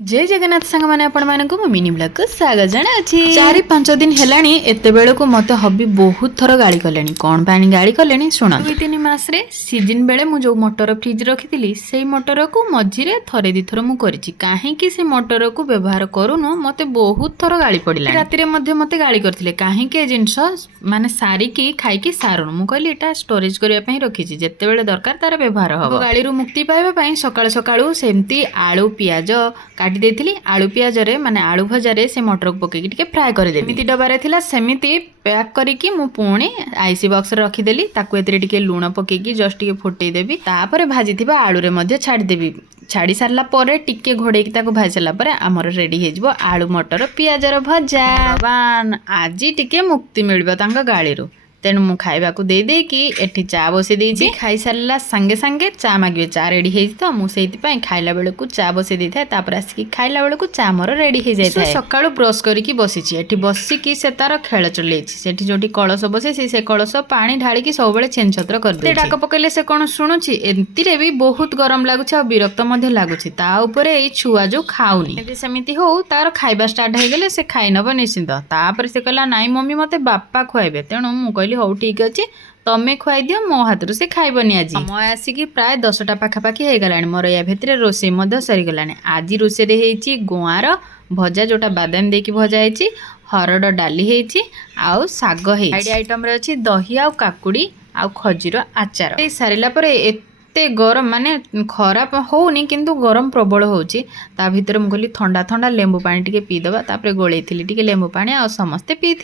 जय जगन्नाथ सांग मैंने आपण मानक मिनी ब्लॉग को स्वागत जनाची 4-5 दिन हेलानी एते बेले को मते हबी बहुत थर गाड़ी कलेनी कोन पानी गाड़ी कलेनी सुना 2-3 मास रे सीजन बेले मु जो मोटर फ्रिज रखिथिली सेही मोटर को मझिरे थरे दी थर मु करिछि काहे कि से मोटर को व्यवहार करूनु मते बहुत थर गाड़ी पड़िला राति रे मध्य मते गाड़ी करथिले काहे कि जिंस माने सारी की खाई की सारुनु मु कहली एटा स्टोरेज करिया पई रखिछि जेते बेले दरकार तार व्यवहार हबो गाड़ी रु मुक्ति पाइबा पई सकाळ सकाळू सेमती आलू पियाज काटी देथिली आलू पियाज रे माने आलू भजा रे से मटर को पके टिके फ्राई कर देबी एमिति डबा रे थिला सेमिति पैक करिकि मु पुणी आईसी बॉक्स रे रखी देली ताकू एतरे टिके लूण पके कि जस्ट टिके फुटै देबी तापर भाजी थिबा आलू रे मध्ये छाडी देबी छाड़ी सारला परे टिके घोड़े की ताको भाजी सारला परे हमर रेडी हे जबो आलू मटर पियाज रो भजा भगवान आजी टिके मुक्ति मिलबो तांका गाड़ी रो तेणु मु खाइबा को दे दे कि एठी चा बसे देछि खाई सारला संगे संगे चा मागिबे चा रेडी हे त मु सेति पई खाइला बेले को चा बसे दे थाए तापर आसी खाइला बेले को चा मोर रेडी हे जाय थाए सकाळु ब्रश करी कि बसिछि एठी बसी कि से तार खेळ चलेछि सेठी जोटी कळस बसे से कळस पानी ढाळी कि सब बेले चेन छत्र कर दे डाक पकैले से कोन सुनुछि एंती रे भी बहुत गरम लागुछि आ विरक्त मध्ये लागुछि ता ऊपर ए छुआ जो खाउनी एबे समिति हो तार खाइबा स्टार्ट हे गेले से खाइ नबो निश्चित तापर से कहला नाइ मम्मी मते बापा खुआइबे तेणु मु हौ ठीक अच्छे तमें खुआई दियो मो हाथ से खाइबनी आज समय आसिकी प्राय 10टा पाखापाखि हो गलानी मोर या भितर रोषे सरी गलानी आज रोषे होईची गुआर भजा जोटा बादाम देकी भजा होईची हरड़ डाली होईची आउ साग होईची साइड आइटम रे अछि दही आउ काकुड़ी आउ खजूर आचार ए सारिला परे एते गरम माने खराब होउनी किंतु गरम प्रबल होउची ता भितर मु कहली ठंडा ठंडा लेंबू पानी टिके पी दबा तापरे गोळेइथिली टिके लेंबू पानी आ समस्ते पी